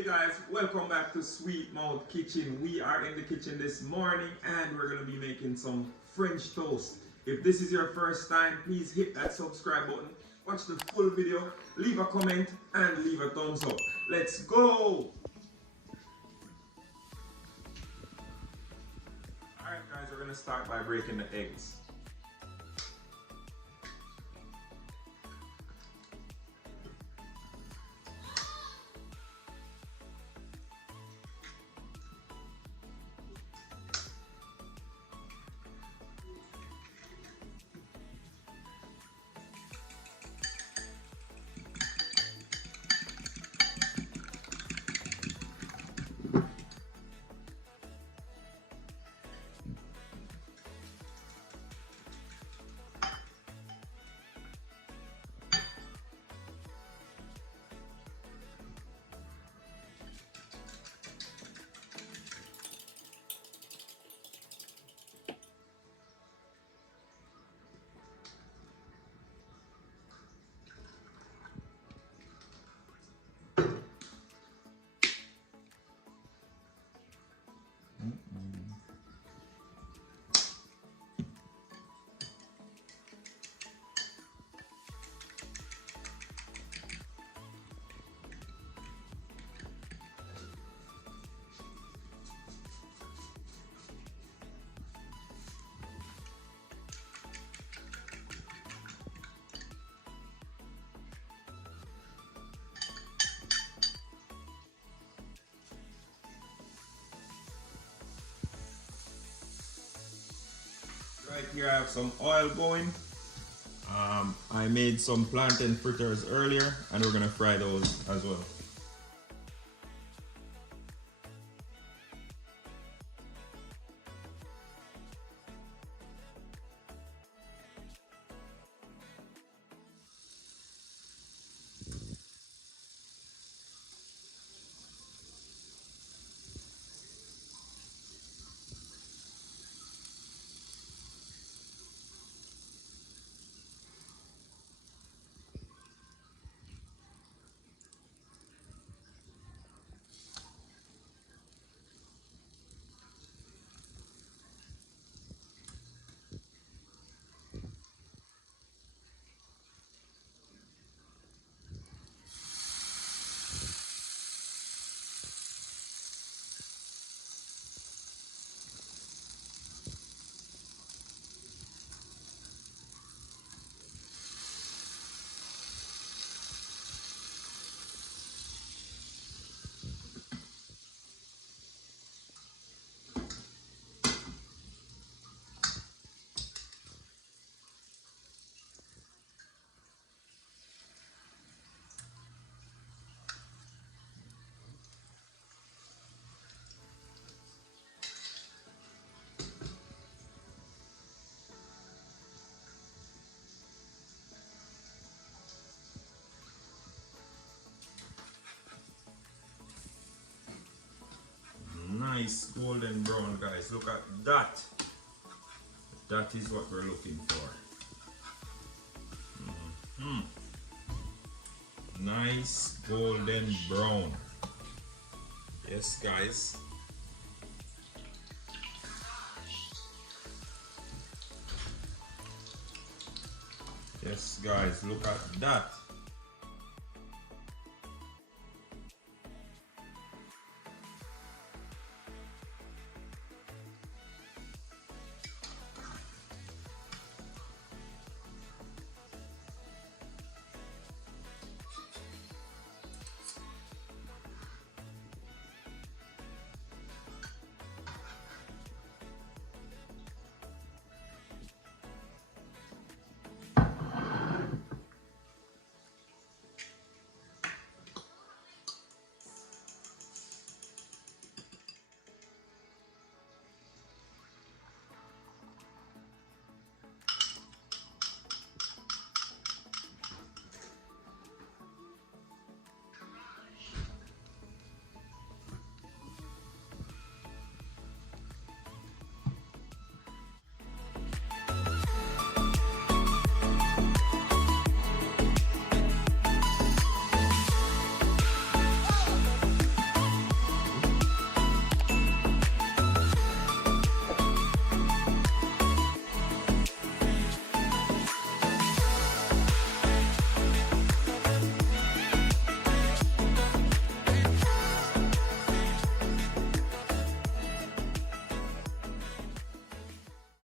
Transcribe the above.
Hey guys, welcome back to Sweet Mouth Kitchen. We are in the kitchen this morning and we're going to be making some French toast. If this is your first time, please hit that subscribe button, watch the full video, leave a comment and leave a thumbs up. Let's go! Alright guys, we're going to start by breaking the eggs. Right here I have some oil going. I made some plantain fritters earlier and we're gonna fry those as well. Nice golden brown, guys. Look at that. That is what we're looking for. Nice golden brown. Yes, guys. Yes, guys. Look at that.